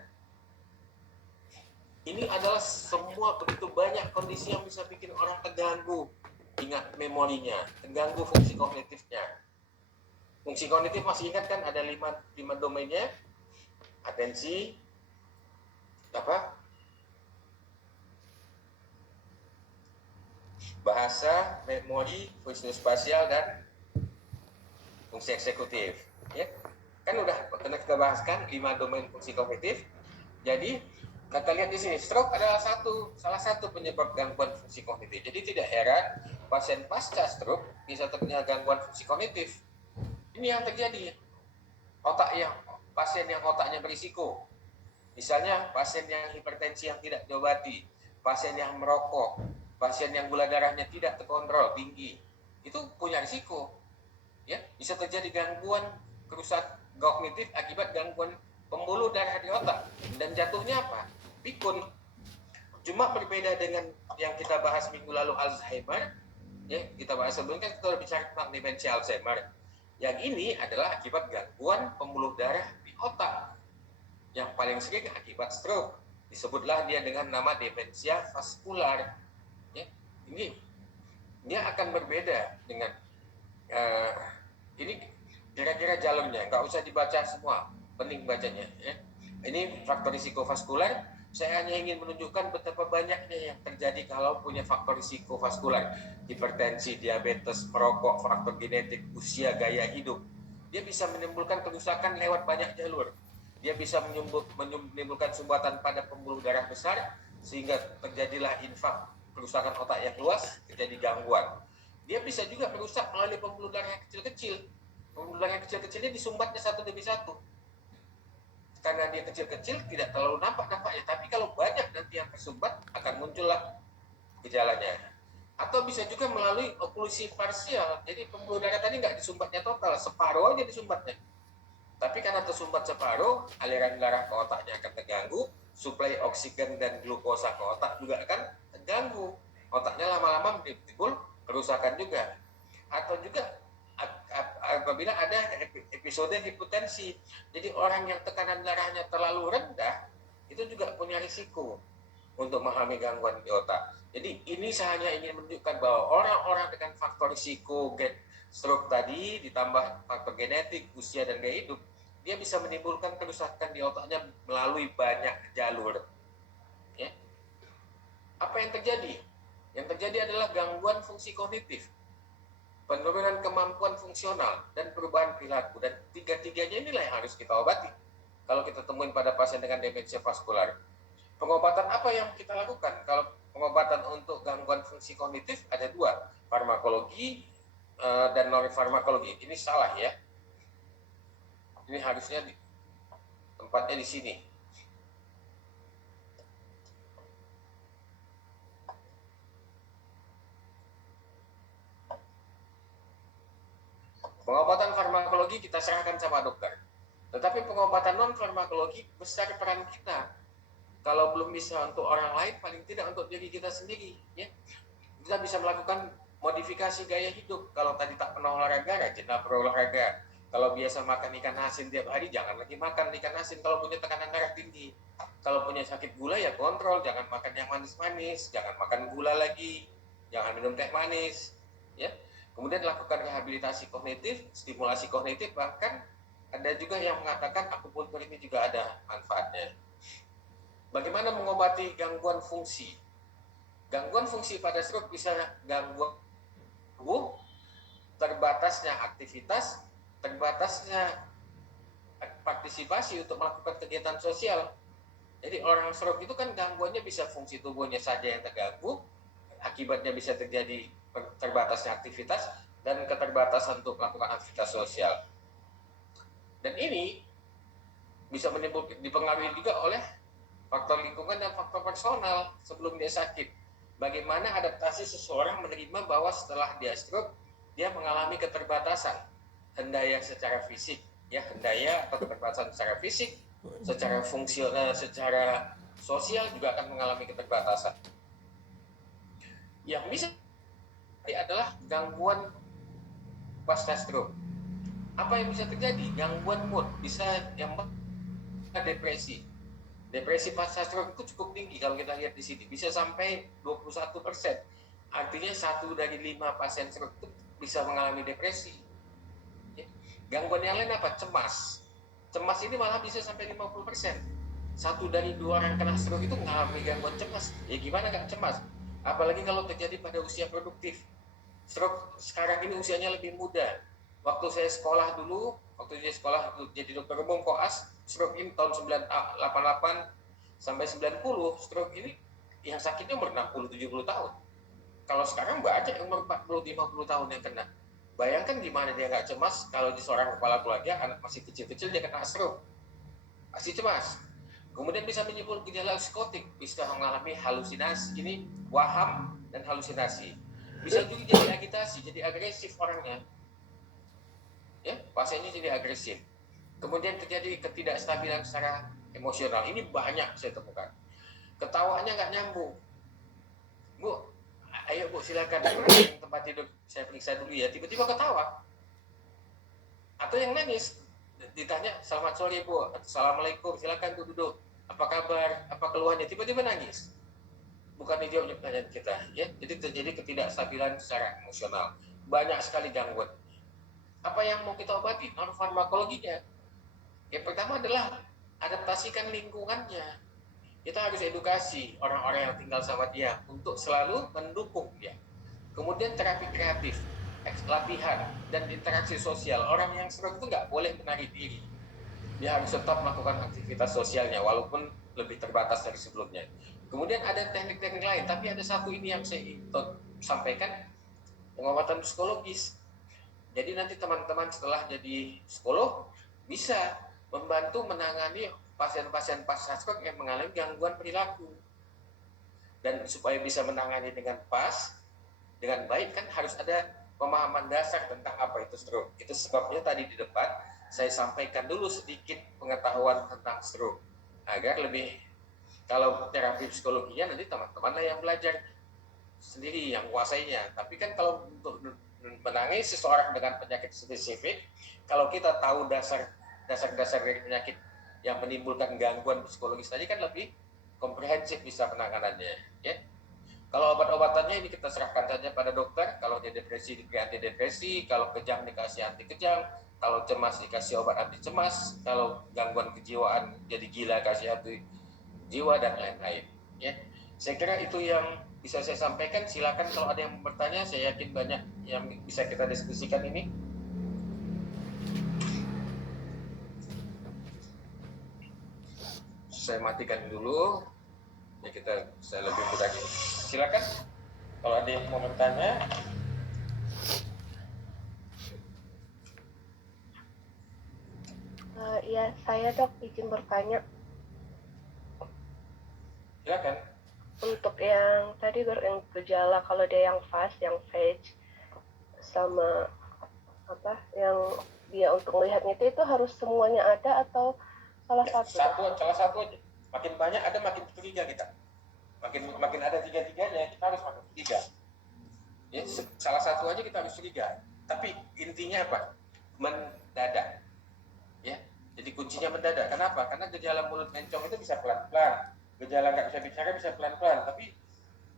Ini adalah semua begitu banyak kondisi yang bisa bikin orang terganggu, ingat memorinya, terganggu fungsi kognitifnya. Fungsi kognitif masih ingat kan ada 5 domainnya, atensi, bahasa, memori, fungsi spasial, dan fungsi eksekutif, ya kan udah pernah kita bahaskan 5 domain fungsi kognitif. Jadi kita lihat di sini, stroke adalah salah satu penyebab gangguan fungsi kognitif. Jadi tidak heran pasien pasca stroke bisa terkena gangguan fungsi kognitif. Ini yang terjadi, pasien yang otaknya berisiko, misalnya pasien yang hipertensi yang tidak diobati, pasien yang merokok, pasien yang gula darahnya tidak terkontrol tinggi, itu punya risiko. Ya, bisa terjadi gangguan kerusakan kognitif akibat gangguan pembuluh darah di otak. Dan jatuhnya apa? Pikun. Cuma berbeda dengan yang kita bahas minggu lalu Alzheimer, ya, kita bahas sebelumnya, kita bicara tentang demensia Alzheimer. Yang ini adalah akibat gangguan pembuluh darah di otak. Yang paling sering akibat stroke. Disebutlah dia dengan nama demensia vaskular. Ya, ini dia akan berbeda dengan ini kira-kira jalurnya, nggak usah dibaca semua, penting bacanya ya. Ini faktor risiko vaskular, saya hanya ingin menunjukkan betapa banyaknya yang terjadi kalau punya faktor risiko vaskular, hipertensi, diabetes, merokok, faktor genetik, usia, gaya hidup. Dia bisa menimbulkan kerusakan lewat banyak jalur. Dia bisa menimbulkan sumbatan pada pembuluh darah besar sehingga terjadilah infak, kerusakan otak yang luas, terjadi gangguan. Dia bisa juga merusak melalui pembuluh darah yang kecil-kecil. Pembuluh darah yang kecil-kecilnya disumbatnya satu demi satu. Karena dia kecil-kecil tidak terlalu nampak-nampaknya, tapi kalau banyak nanti yang tersumbat akan muncullah gejalanya. Atau bisa juga melalui oklusi parsial. Jadi pembuluh darah tadi nggak disumbatnya total, separuh aja disumbatnya. Tapi karena tersumbat separuh, aliran darah ke otaknya akan terganggu, suplai oksigen dan glukosa ke otak juga akan terganggu. Otaknya lama-lama menimbul kerusakan juga. Atau juga apabila ada episode hipotensi, jadi orang yang tekanan darahnya terlalu rendah, itu juga punya risiko untuk mengalami gangguan di otak. Jadi ini saya hanya ingin menunjukkan bahwa orang-orang dengan faktor risiko stroke tadi ditambah faktor genetik, usia, dan gaya hidup, dia bisa menimbulkan kerusakan di otaknya melalui banyak jalur. Ya. Apa yang terjadi? Yang terjadi adalah gangguan fungsi kognitif, penurunan kemampuan fungsional, dan perubahan perilaku. Dan tiga-tiganya inilah yang harus kita obati kalau kita temuin pada pasien dengan demensia vaskular. Pengobatan apa yang kita lakukan? Kalau pengobatan untuk gangguan fungsi kognitif ada dua, farmakologi dan non farmakologi. Ini salah ya. Ini harusnya tempatnya di sini. Pengobatan farmakologi kita serahkan sama dokter. Tetapi pengobatan non farmakologi besar peran kita. Kalau belum bisa untuk orang lain, paling tidak untuk diri kita sendiri. Ya. Kita bisa melakukan modifikasi gaya hidup. Kalau tadi tak pernah olahraga, rajinlah berolahraga. Kalau biasa makan ikan asin tiap hari, jangan lagi makan ikan asin. Kalau punya tekanan darah tinggi, kalau punya sakit gula ya kontrol, jangan makan yang manis-manis, jangan makan gula lagi, jangan minum teh manis. Ya. Kemudian lakukan rehabilitasi kognitif, stimulasi kognitif, bahkan ada juga yang mengatakan akupuntur ini juga ada manfaatnya. Bagaimana mengobati gangguan fungsi? Gangguan fungsi pada stroke bisa gangguan tubuh, terbatasnya aktivitas, terbatasnya partisipasi untuk melakukan kegiatan sosial. Jadi orang stroke itu kan gangguannya bisa fungsi tubuhnya saja yang terganggu, akibatnya bisa terjadi terbatasnya aktivitas dan keterbatasan untuk melakukan aktivitas sosial. Dan ini bisa dipengaruhi juga oleh faktor lingkungan dan faktor personal sebelum dia sakit. Bagaimana adaptasi seseorang menerima bahwa setelah dia stroke, dia mengalami keterbatasan hendaya secara fisik, ya hendaya atau keterbatasan secara fisik, secara fungsional, secara sosial juga akan mengalami keterbatasan. Yang bisa adalah gangguan pasca stroke. Apa yang bisa terjadi? Gangguan mood, bisa yang depresi. Depresi pasca stroke itu cukup tinggi kalau kita lihat di sini, bisa sampai 21%. Artinya 1 dari 5 pasien stroke itu bisa mengalami depresi. Gangguan yang lain apa? Cemas. Cemas ini malah bisa sampai 50%. 1 dari 2 orang kena stroke itu mengalami gangguan cemas. Ya gimana nggak cemas? Apalagi kalau terjadi pada usia produktif. Stroke sekarang ini usianya lebih muda. Waktu saya sekolah dulu, waktu saya sekolah jadi dokter umum koas, stroke ini tahun 88 sampai 90, stroke ini yang sakitnya umur 60-70 tahun. Kalau sekarang banyak yang umur 40-50 tahun yang kena. Bayangkan gimana dia nggak cemas kalau di seorang kepala keluarga, anak masih kecil-kecil dia kena stroke. Masih cemas. Kemudian bisa menimbulkan gejala psikotik, bisa mengalami halusinasi, ini waham dan halusinasi. Bisa juga jadi agitasi, jadi agresif orangnya. Ya, pasiennya jadi agresif. Kemudian terjadi ketidakstabilan secara emosional. Ini banyak saya temukan. Ketawanya nggak nyambung. Bu, ayo Bu silakan tempat tidur saya periksa dulu ya. Tiba-tiba ketawa. Atau yang nangis. Ditanya, selamat sore Bu, assalamualaikum, silakan Bu duduk. Apa kabar? Apa keluhannya? Tiba-tiba nangis. Bukan dijawab pertanyaan kita. Ya, jadi terjadi ketidakstabilan secara emosional. Banyak sekali gangguan. Apa yang mau kita obati? Non farmakologinya. Yang pertama adalah adaptasikan lingkungannya. Kita harus edukasi orang-orang yang tinggal sama dia untuk selalu mendukung dia. Kemudian terapi kreatif, latihan, dan interaksi sosial. Orang yang stroke itu nggak boleh menarik diri. Dia harus tetap melakukan aktivitas sosialnya walaupun lebih terbatas dari sebelumnya. Kemudian ada teknik-teknik lain, tapi ada satu ini yang saya sampaikan, pengobatan psikologis. Jadi nanti teman-teman setelah jadi psikolog bisa membantu menangani pasien-pasien pasca stroke yang mengalami gangguan perilaku. Dan supaya bisa menangani dengan pas, dengan baik kan harus ada pemahaman dasar tentang apa itu stroke. Itu sebabnya tadi di depan saya sampaikan dulu sedikit pengetahuan tentang stroke agar lebih, kalau terapi psikologinya nanti teman-teman lah yang belajar sendiri, yang menguasainya. Tapi kan kalau untuk menangani seseorang dengan penyakit spesifik, kalau kita tahu dasar-dasar dari penyakit yang menimbulkan gangguan psikologis tadi kan lebih komprehensif bisa penanganannya. Ya. Kalau obat-obatannya ini kita serahkan saja pada dokter. Kalau dia depresi diberi antidepresi, kalau kejang dikasih anti kejang, kalau cemas dikasih obat anti cemas, kalau gangguan kejiwaan jadi gila kasih anti jiwa dan lain-lain. Ya. Saya kira itu yang bisa saya sampaikan. Silakan kalau ada yang bertanya, saya yakin banyak yang bisa kita diskusikan ini. Saya matikan dulu, ya kita bisa lebih mudah. Silakan kalau ada yang mau bertanya. Ya, saya dok izin bertanya. Silakan. Untuk yang tadi yang gejala, kalau dia yang fast, yang phage, sama apa yang dia untuk melihatnya itu harus semuanya ada atau salah satu? Salah satu aja. Makin banyak ada makin curiga kita. Makin ada tiga-tiganya, kita harus makin curiga. Ya, salah satu aja kita harus curiga. Tapi intinya apa? Mendadak. Ya, jadi kuncinya mendadak. Kenapa? Karena gejala mulut mencong itu bisa pelan-pelan. Gejala nggak bisa bicara bisa pelan-pelan. Tapi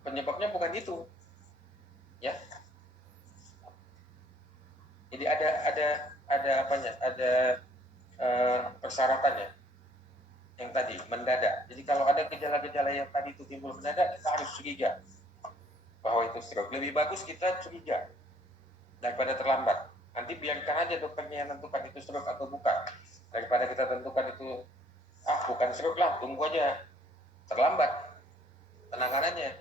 penyebabnya bukan itu. Ya. Jadi ada apanya? Ada persyaratannya. Yang tadi mendadak. Jadi kalau ada gejala-gejala yang tadi itu timbul mendadak, kita harus curiga bahwa itu stroke. Lebih bagus kita curiga daripada terlambat. Nanti biarkan aja dokternya yang tentukan itu stroke atau bukan. Daripada kita tentukan itu bukan stroke lah, tunggu aja. Terlambat penanganannya.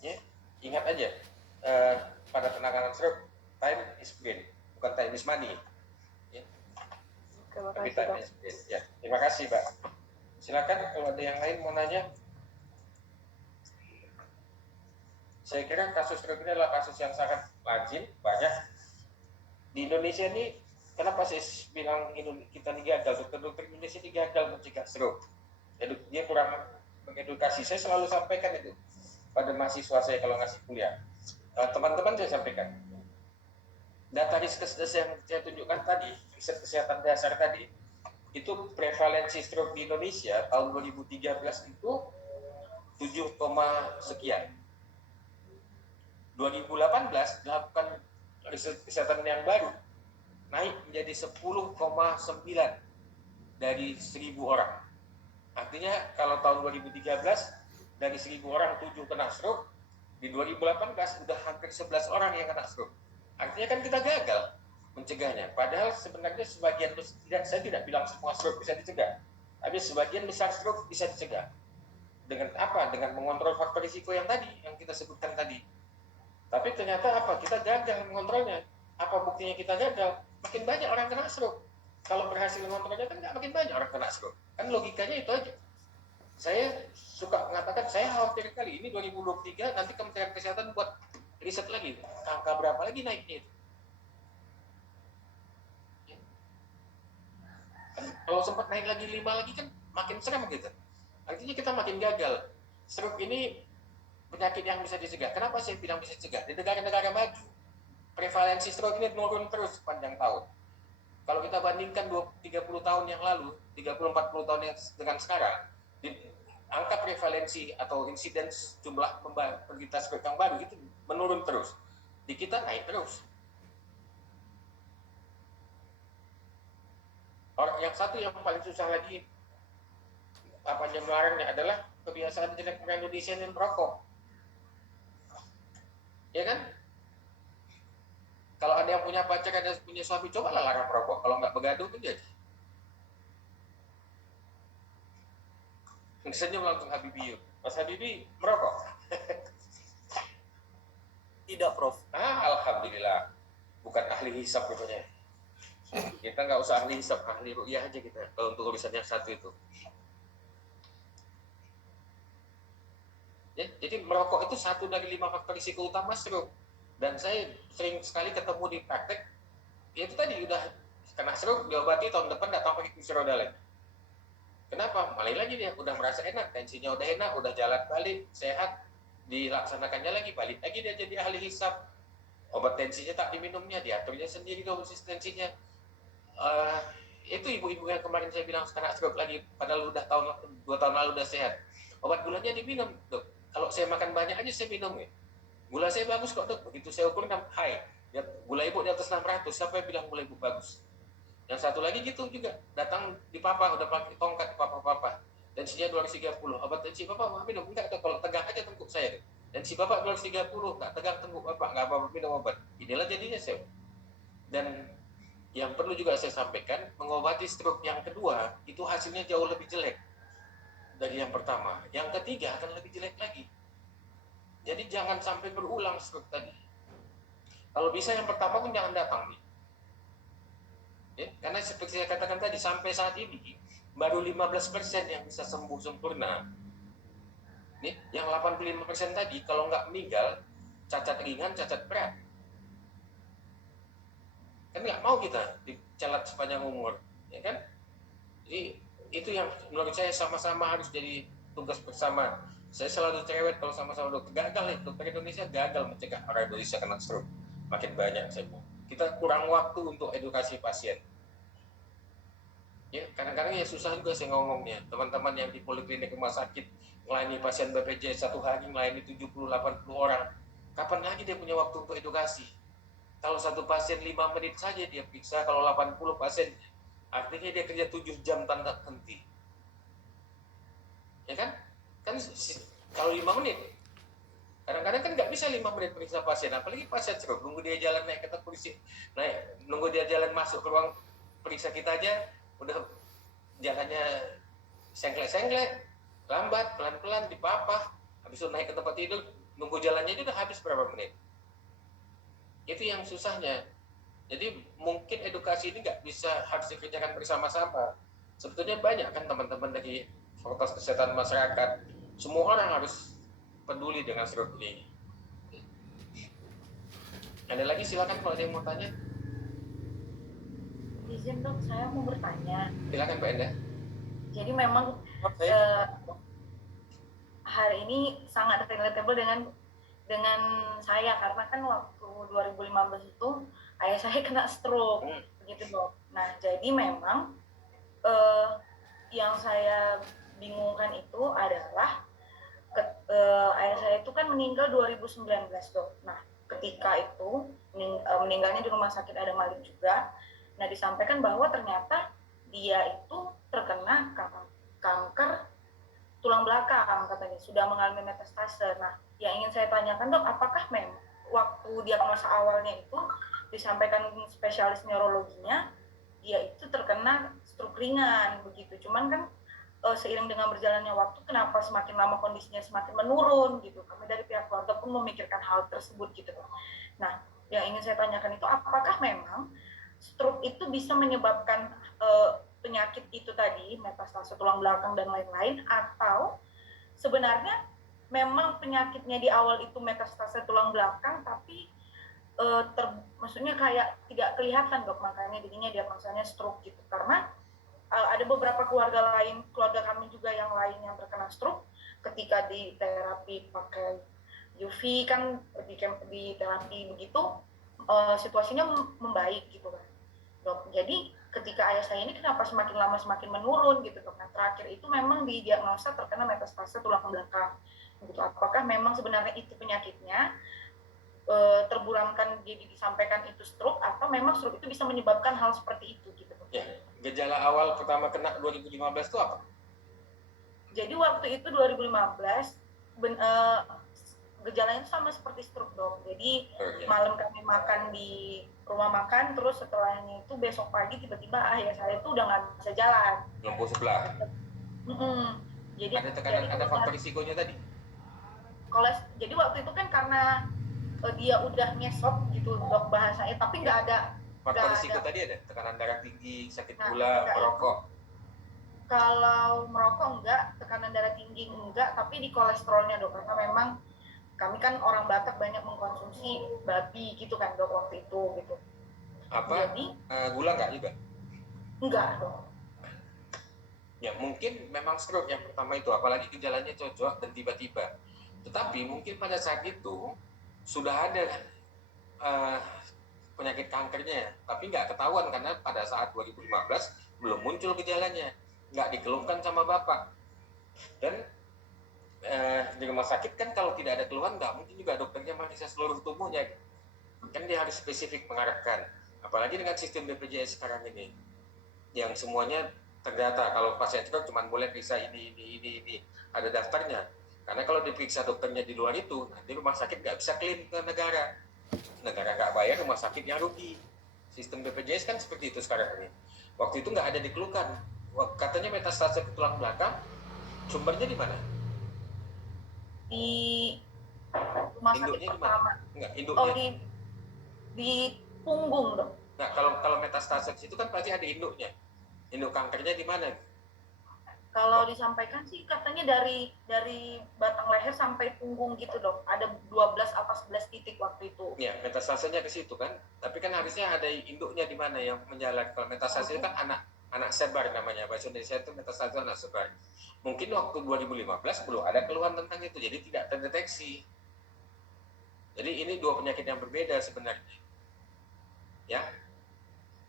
Ya, ingat aja pada penanganan stroke, time is brain, bukan time is money. Ya. Terima kasih dok. Ya, terima kasih Mbak. Silakan kalau ada yang lain mau nanya. Saya kira kasus stroke ini adalah kasus yang sangat lazim, banyak. Di Indonesia ini, kenapa saya bilang kita ini gagal? Dokter-dokter Indonesia ini gagal mencegah stroke. Dia kurang mengedukasi. Saya selalu sampaikan itu pada mahasiswa saya kalau ngasih kuliah. Teman-teman saya sampaikan. Data riskes yang saya tunjukkan tadi, riset kesehatan dasar tadi, itu prevalensi stroke di Indonesia tahun 2013 itu 7, sekian. 2018 dilakukan riset kesehatan yang baru, naik menjadi 10,9 dari 1.000 orang. Artinya kalau tahun 2013 dari 1.000 orang 7 kena stroke, di 2018 sudah hampir 11 orang yang kena stroke. Artinya kan kita gagal mencegahnya. Padahal sebenarnya sebagian besar, saya tidak bilang semua stroke bisa dicegah, tapi sebagian besar stroke bisa dicegah. Dengan apa? Dengan mengontrol faktor risiko yang tadi, yang kita sebutkan tadi. Tapi ternyata apa? Kita gagal mengontrolnya. Apa buktinya kita gagal? Makin banyak orang kena stroke. Kalau berhasil mengontrolnya kan nggak makin banyak orang kena stroke. Kan logikanya itu aja. Saya suka mengatakan, saya khawatir kali ini 2023 nanti Kementerian Kesehatan buat riset lagi. Angka berapa lagi naiknya itu? Kalau sempat naik lagi 5 lagi kan makin serem gitu. Artinya kita makin gagal. Stroke ini penyakit yang bisa dicegah. Kenapa saya bilang bisa dicegah? Di negara-negara maju, prevalensi stroke ini menurun terus sepanjang tahun. Kalau kita bandingkan 30 tahun yang lalu, 30-40 tahun yang dengan sekarang, angka prevalensi atau insidence jumlah penderita stroke yang baru itu menurun terus. Di kita naik terus. Yang satu yang paling susah lagi apa yang melarangnya adalah kebiasaan jelek orang Indonesia yang merokok. Ya kan? Kalau ada yang punya pacar, ada punya suami, cobalah larang merokok. Kalau nggak begaduh pun jadi. Senyum langsung Habibie. Mas Habibie merokok? Tidak, Prof. Alhamdulillah. Bukan ahli hisab rupanya. Kita nggak usah ahli hisab, ahli ru'yah aja kita. Kalau untuk urusan yang satu itu. Ya, jadi merokok itu satu dari 5 faktor risiko utama stroke. Dan saya sering sekali ketemu di praktek, ya itu tadi udah kena stroke, diobati tahun depan datang pakai kursi roda lagi. Kenapa? Malah lagi dia udah merasa enak, tensinya udah enak, udah jalan balik, sehat, dilaksanakannya lagi, balik lagi dia jadi ahli hisab. Obat tensinya tak diminumnya, diaturnya sendiri konsistensinya. Itu ibu-ibu yang kemarin saya bilang kena stroke lagi, padahal udah 2 tahun lalu udah sehat. Obat gulanya diminum, dok. Kalau saya makan banyak aja saya minum ya. Gula saya bagus kok dok, begitu saya ukur high. Ya, gula ibu di atas 600, siapa yang bilang gula ibu bagus? Yang satu lagi gitu juga, datang di papa, udah pakai tongkat papa-papa. Tensinya 230, obat tensi papa mau minum? Enggak, dok. Kalau tegang aja tengkuk saya. Dok. Dan si bapak 230, nggak tegang tengguk bapak, nggak apa-apa minum obat. Inilah jadinya stroke. Dan yang perlu juga saya sampaikan, mengobati stroke yang kedua itu hasilnya jauh lebih jelek dari yang pertama. Yang ketiga akan lebih jelek lagi. Jadi jangan sampai berulang stroke tadi. Kalau bisa yang pertama pun jangan datang. Ya, karena seperti saya katakan tadi, sampai saat ini baru 15% yang bisa sembuh sempurna. Nih, yang 85% tadi kalau nggak meninggal, cacat ringan, cacat berat. Kan nggak mau kita dicelat sepanjang umur, ya kan? Jadi itu yang menurut saya sama-sama harus jadi tugas bersama. Saya selalu cerewet kalau sama-sama dokter. Gagal ya, dokter Indonesia gagal mencegah orang Indonesia kena stroke. Makin banyak saya bilang. Kita kurang waktu untuk edukasi pasien. Ya, kadang-kadang ya susah juga saya ngomongnya. Teman-teman yang di poliklinik rumah sakit melayani pasien BPJS satu hari melayani 70-80 orang. Kapan lagi dia punya waktu untuk edukasi? Kalau satu pasien 5 menit saja dia periksa, kalau 80 pasien artinya dia kerja 7 jam tanpa henti. Ya kan? Kan kalau 5 menit. Kadang-kadang kan nggak bisa 5 menit periksa pasien, apalagi pasien stroke. Nunggu dia jalan naik ke polisi, nunggu dia jalan masuk ke ruang periksa kita aja, udah jalannya sengklek-sengklek, lambat, pelan-pelan, dipapah, habis itu naik ke tempat tidur, nunggu jalannya itu udah habis berapa menit. Itu yang susahnya. Jadi mungkin edukasi ini nggak bisa harus dikerjakan bersama-sama. Sebetulnya banyak kan teman-teman dari Fakultas Kesehatan Masyarakat, semua orang harus peduli dengan stroke ini. Ada lagi silakan kalau ada yang mau tanya. Izin dok, saya mau bertanya. Silakan Mbak Enda. Jadi memang hari ini sangat relatable dengan saya karena kan waktu 2015 itu ayah saya kena stroke, begitu dok. Nah jadi memang yang saya bingungkan itu adalah ayah saya itu kan meninggal 2019 dok. Nah ketika itu meninggalnya di rumah sakit Adam Malik juga. Nah disampaikan bahwa ternyata dia itu terkena kanker tulang belakang katanya, sudah mengalami metastase. Nah yang ingin saya tanyakan dok, apakah memang waktu diagnosa awalnya itu disampaikan spesialis neurologinya dia itu terkena stroke ringan begitu, cuman kan seiring dengan berjalannya waktu kenapa semakin lama kondisinya semakin menurun gitu. Kami dari pihak keluarga pun memikirkan hal tersebut gitu. Nah yang ingin saya tanyakan itu apakah memang stroke itu bisa menyebabkan penyakit itu tadi, metastase tulang belakang dan lain-lain, atau sebenarnya memang penyakitnya di awal itu metastase tulang belakang tapi maksudnya kayak tidak kelihatan dok, makanya jadinya diagnosanya stroke gitu. Karena ada beberapa keluarga kami juga yang lain yang terkena stroke ketika di terapi pakai UV kan di terapi begitu situasinya membaik gitu kan dok. Jadi ketika ayah saya ini kenapa semakin lama semakin menurun gitu dok. Nah terakhir itu memang didiagnosa terkena metastase tulang belakang gitu. Apakah memang sebenarnya itu penyakitnya terburamkan jadi disampaikan itu stroke, atau memang stroke itu bisa menyebabkan hal seperti itu gitu dok. Ya, gejala awal pertama kena 2015 itu apa? Jadi waktu itu 2015 gejalanya sama seperti stroke dok. Jadi malam kami makan di rumah makan, terus setelahnya itu besok pagi tiba-tiba ayah saya itu udah nggak bisa jalan. Lumpuh sebelah. Jadi ada faktor risikonya tadi. Jadi waktu itu kan karena dia udah nyesot gitu dok bahasanya, tapi nggak ada. Faktor risiko tadi ada tekanan darah tinggi, sakit gula, merokok. Kalau merokok enggak, tekanan darah tinggi enggak, tapi di kolesterolnya dok, karena memang kami kan orang Batak banyak mengkonsumsi babi gitu kan dok waktu itu gitu. Apa? Jadi gula enggak juga? Enggak dok. Ya mungkin memang stroke yang pertama itu, apalagi gejalanya cocok dan tiba-tiba. Tetapi mungkin pada saat itu sudah ada penyakit kankernya, tapi nggak ketahuan karena pada saat 2015 belum muncul gejalanya, nggak dikeluhkan sama bapak. Dan di rumah sakit kan kalau tidak ada keluhan nggak mungkin juga dokternya meriksa seluruh tubuhnya, kan dia harus spesifik mengarahkan. Apalagi dengan sistem BPJS sekarang ini, yang semuanya terdata. Kalau pasien stroke cuma boleh periksa ini, ada daftarnya. Karena kalau diperiksa dokternya di luar itu, nanti rumah sakit nggak bisa klaim ke negara. Negara nggak bayar, rumah sakit yang rugi. Sistem BPJS kan seperti itu sekarang ini. Waktu itu nggak ada dikeluhkan. Katanya metastase ke tulang belakang, sumbernya di mana? Di rumah sakit Induknya di mana? pertama. Enggak, Oh, induknya. di punggung dok. Nah, kalau metastase itu kan pasti ada induknya. Induk kankernya di mana? Kalau disampaikan sih katanya dari batang leher sampai punggung gitu dok. Ada 12 atau 11 titik waktu itu. Ya, metastasenya ke situ kan. Tapi kan harusnya ada induknya di mana yang menjalar. Kalau metastase itu kan anak sebar namanya. Bahasa Indonesia itu metastase anak sebar. Mungkin waktu 2015 belum ada keluhan tentang itu, jadi tidak terdeteksi. Jadi ini dua penyakit yang berbeda sebenarnya. Ya.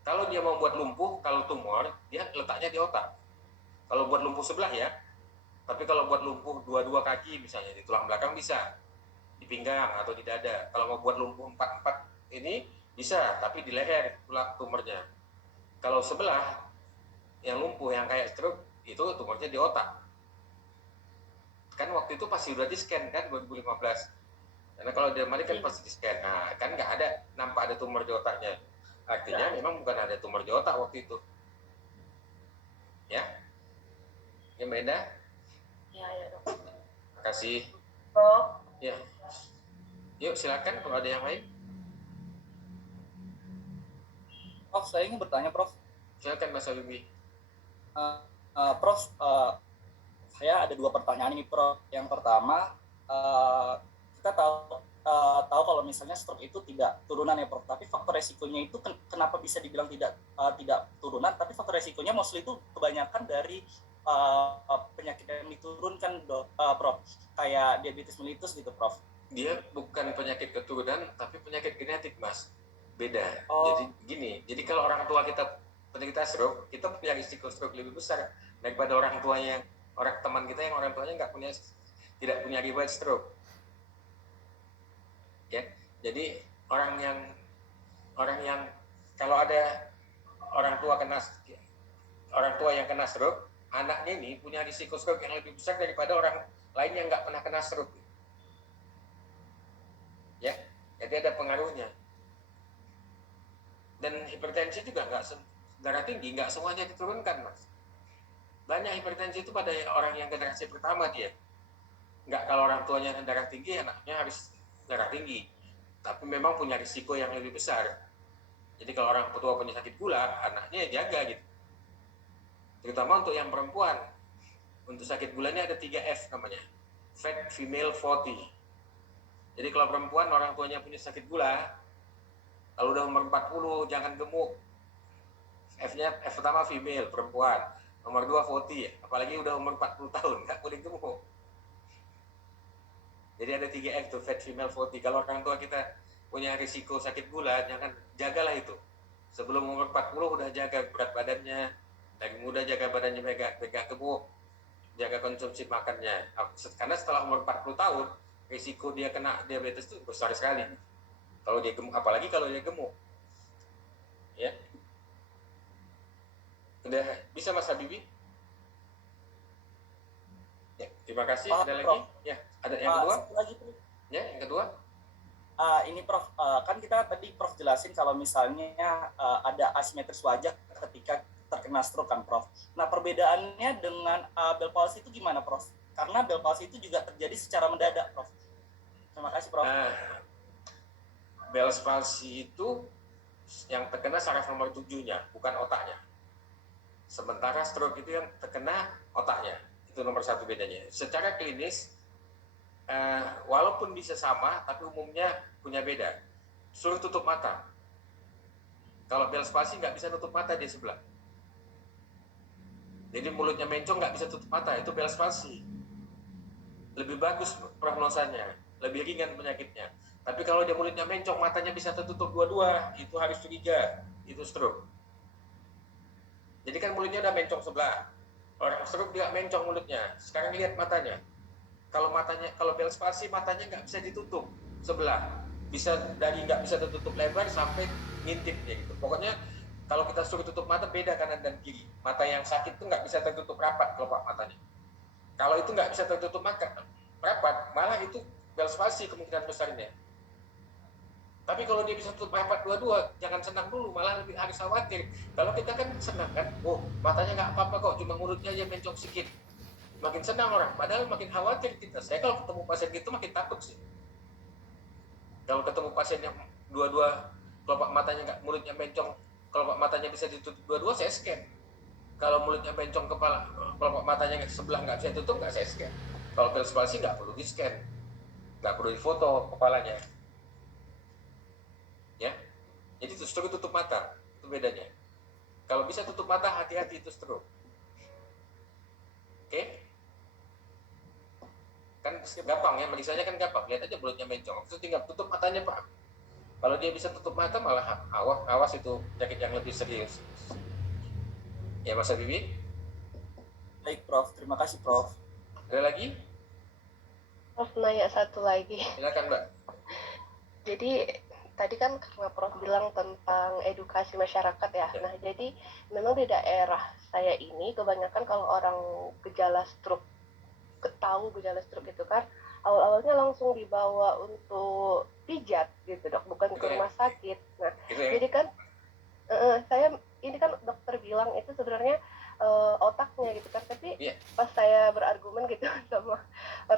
Kalau dia mau buat lumpuh, kalau tumor, dia letaknya di otak. Kalau buat lumpuh sebelah ya. Tapi kalau buat lumpuh dua-dua kaki misalnya di tulang belakang bisa. Di pinggang atau di dada. Kalau mau buat lumpuh 4-4 ini bisa, tapi di leher tumornya. Kalau sebelah yang lumpuh yang kayak stroke itu tumornya di otak. Kan waktu itu pasti udah di scan kan 2015. Karena kalau di Amerika kan pasti di scan. Nah, kan nggak ada nampak ada tumor di otaknya. Artinya memang bukan ada tumor di otak waktu itu. Ya. Yang beda? Ya dok. Makasih. Dok. Ya. Yuk silakan kalau ada yang lain. Prof, saya ingin bertanya, Prof. Silakan Mas Habibie. Prof, saya ada 2 pertanyaan ini, Prof. Yang pertama, kita tahu kalau misalnya stroke itu tidak turunan ya, Prof. Tapi faktor resikonya itu kenapa bisa dibilang tidak turunan? Tapi faktor resikonya mostly itu kebanyakan dari penyakit yang diturunkan, Prof. Kayak diabetes mellitus gitu, Prof. Dia bukan penyakit keturunan, tapi penyakit genetik, Mas. Beda. Jadi gini, jadi kalau orang tua kita penderita stroke, kita punya risiko stroke lebih besar daripada orang teman kita yang orang tuanya tidak punya riwayat stroke. Ya, jadi orang yang kalau ada orang tua yang kena stroke, anaknya ini punya risiko stroke yang lebih besar daripada orang lain yang nggak pernah kena stroke. Ya, jadi ada pengaruhnya. Dan hipertensi juga darah tinggi nggak semuanya diturunkan, Mas. Banyak hipertensi itu pada orang yang generasi pertama dia. Nggak kalau orang tuanya darah tinggi, anaknya harus darah tinggi. Tapi memang punya risiko yang lebih besar. Jadi kalau orang tua punya sakit gula, anaknya jaga gitu. Terutama untuk yang perempuan. Untuk sakit gula ini ada 3F namanya. Fat Female 40. Jadi kalau perempuan orang tuanya punya sakit gula, kalau udah umur 40 jangan gemuk. F pertama female, perempuan. Nomor 2 40, apalagi udah umur 40 tahun, nggak boleh gemuk. Jadi ada 3F tuh, fat female 40. Kalau orang tua kita punya risiko sakit gula, jagalah itu. Sebelum umur 40 udah jaga berat badannya, dari muda jaga badannya megah gemuk, jaga konsumsi makannya. Karena setelah umur 40 tahun, risiko dia kena diabetes itu besar sekali. Kalau dia gemuk, apalagi kalau dia gemuk. Ya. Udah bisa Mas Habibie? Ya, terima kasih. Ada lagi? Ya, ada yang kedua? Lagi, Ya, yang kedua? Ini Prof, kan kita tadi Prof jelasin kalau misalnya ada asimetris wajah ketika terkena stroke kan, Prof. Nah, perbedaannya dengan Bell palsy itu gimana, Prof? Karena Bell palsy itu juga terjadi secara mendadak, Prof. Terima kasih, Prof. Bell palsy itu yang terkena saraf nomor 7-nya, bukan otaknya. Sementara stroke itu yang terkena otaknya. Itu nomor 1 bedanya. Secara klinis, walaupun bisa sama, tapi umumnya punya beda. Suruh tutup mata. Kalau Bell palsy nggak bisa tutup mata di sebelah. Jadi mulutnya mencong nggak bisa tutup mata, itu Bell palsy. Lebih bagus prognosanya, lebih ringan penyakitnya. Tapi kalau dia mulutnya mencong, matanya bisa tertutup dua-dua, itu harus curiga, itu stroke. Jadi kan mulutnya udah mencong sebelah. Orang stroke dia mencong mulutnya. Sekarang lihat matanya. Kalau Bell palsy matanya nggak bisa ditutup sebelah. Bisa dari nggak bisa tertutup lebar sampai ngintip ya gitu. Pokoknya kalau kita suruh tutup mata beda kanan dan kiri. Mata yang sakit tuh nggak bisa tertutup rapat kelopak matanya. Kalau itu nggak bisa tertutup rapat, malah itu bel spasi kemungkinan besarnya. Tapi kalau dia bisa tutup rapat dua-dua, jangan senang dulu, malah lebih harus khawatir. Kalau kita kan senang kan, oh matanya nggak apa-apa kok, cuma mulutnya aja mencong sedikit. Makin senang orang, padahal makin khawatir kita. Saya kalau ketemu pasien gitu makin takut sih. Kalau ketemu pasien yang dua-dua kelopak matanya nggak, mulutnya mencong, kelopak matanya bisa ditutup dua-dua, saya scan. Kalau mulutnya mencong, kepala kelopak matanya sebelah nggak bisa ditutup, nggak saya scan. Kalau bel spasi nggak perlu di scan, nggak perlu difoto kepalanya, ya. Jadi itu stroke tutup mata, itu bedanya. Kalau bisa tutup mata, hati-hati itu stroke. Oke? Kan gampang ya, merisanya kan gampang, lihat aja mulutnya mencong, terus tinggal tutup matanya Pak. Kalau dia bisa tutup mata, malah awas itu penyakit yang lebih serius. Ya Mas Habibie? Baik Prof, terima kasih Prof. Ada lagi? Prof nanya satu lagi. Silakan Mbak. Jadi tadi kan karena Prof bilang tentang edukasi masyarakat ya. Nah, jadi memang di daerah saya ini kebanyakan kalau orang gejala stroke, tahu gejala stroke itu kan awal-awalnya langsung dibawa untuk pijat gitu dok, bukan ke rumah sakit. Nah, jadi kan saya ini kan dokter bilang itu sebenarnya otaknya gitu kan, tapi pas saya berargumen gitu sama